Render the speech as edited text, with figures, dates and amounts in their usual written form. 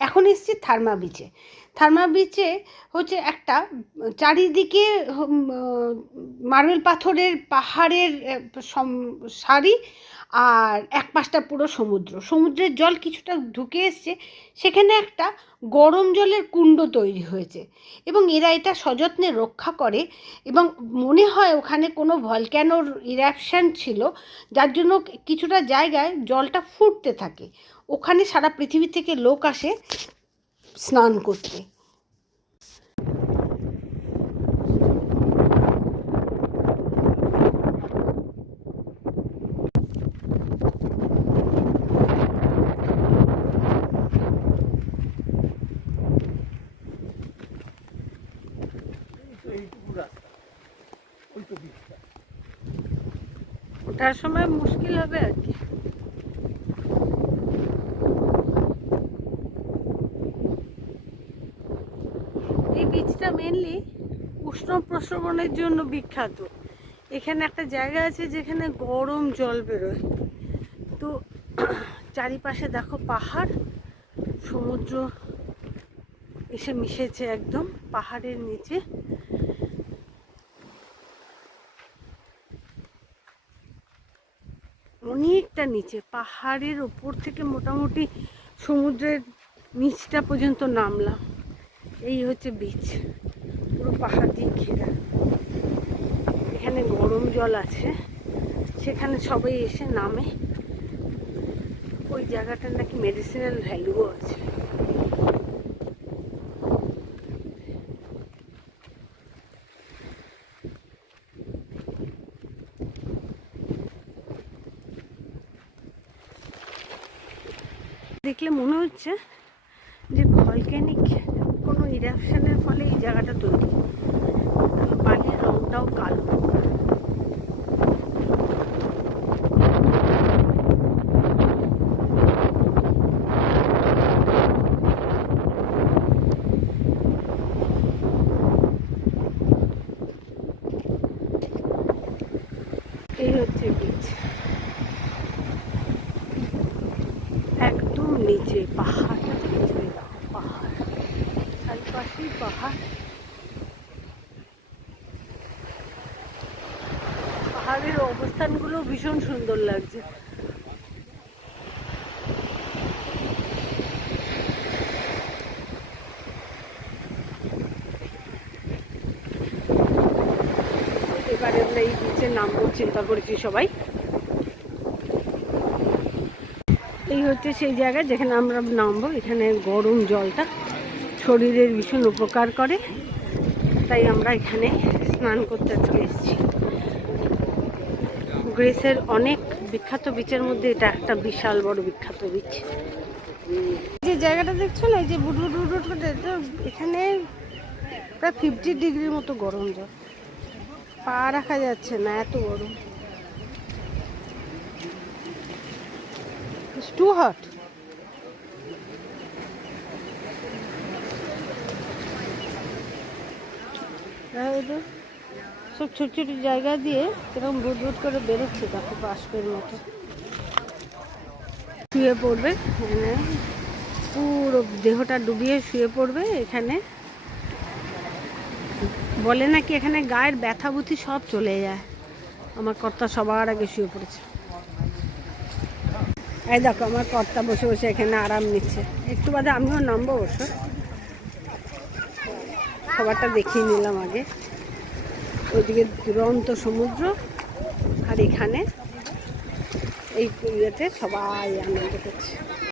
এখন এসছি থার্মা বিচে। থার্মা বিচে হচ্ছে একটা চারিদিকে মার্বেল পাথরের পাহাড়ের সারি, আর এক পাশটা পুরো সমুদ্র। সমুদ্রের জল কিছুটা ঢুকে এসছে, সেখানে একটা গরম জলের কুণ্ড তৈরি হয়েছে এবং এরা এটা সযত্নে রক্ষা করে এবং মনে হয় ওখানে কোনো ভলক্যানোর ইরাপশন ছিল, যার জন্য কিছুটা জায়গায় জলটা ফুটতে থাকে। ওখানে সারা পৃথিবী থেকে লোক আসে স্নান করতে। ওঠার সময় মুশকিল হবে আর কি। এই বীজটা মেনলি উষ্ণ প্রস্রবণের জন্য বিখ্যাত। এখানে একটা জায়গা আছে যেখানে গরম জল বেরোয়। তো চারিপাশে দেখো পাহাড়, সমুদ্র এসে মিশেছে একদম পাহাড়ের নিচে। অনেকটা নিচে, পাহাড়ের ওপর থেকে মোটামুটি সমুদ্রের নিচটা পর্যন্ত নামলাম। এই হচ্ছে বিচ, পুরো পাহাড় দিয়ে ঘেরা। এখানে গরম জল আছে, সেখানে সবাই এসে নামে। ওই জায়গাটার নাকি মেডিসিনাল ভ্যালুও আছে। দেখলে মনে হচ্ছে যে ভলক্যানিক কোনো ইরাপশনের ফলে এই জায়গাটা তৈরি। পানির রংটাও কালো। এই হচ্ছে বিচ, একদম নিচে পাহাড়, পাহাড় চারিপাশেই পাহাড়। পাহাড়ের অবস্থানগুলো ভীষণ সুন্দর লাগছে। এবারে আমরা এই বিচে নামবো চিন্তা করেছি সবাই। এই হচ্ছে সেই জায়গা যেখানে আমরা নামবো। এখানে গরম জলটা শরীরের ভীষণ উপকার করে, তাই আমরা এখানে স্নান করতে আজকে এসেছি। গ্রিসের অনেক বিখ্যাত বিচের মধ্যে এটা একটা বিশাল বড় বিখ্যাত বিচ। যে জায়গাটা দেখছো না, এই যে বুটবুট বুটবুট করে, এখানে প্রায় 50 ডিগ্রির মতো গরম জল, পা রাখা যাচ্ছে না, এত গরম। It's too hot. সব ছোট ছোট জায়গা দিয়ে এরকম বুট বুট করে বেরোচ্ছে, দেখো বাষ্পের মতো। শুয়ে পড়বে এখানে, পুরো দেহটা ডুবিয়ে শুয়ে পড়বে এখানে। বলে নাকি এখানে গায়ের ব্যথা বুথি সব চলে যায়। আমার কর্তা সবার আগে শুয়ে পড়েছে। এই দেখো আমার কর্তা বসে বসে এখানে আরাম নিচ্ছে। একটু বাদে আমিও নামবো অবশ্য, সবারটা দেখিয়ে নিলাম আগে। ওইদিকে দুরন্ত সমুদ্র, আর এখানে এই ইয়েতে সবাই আনন্দ করছে।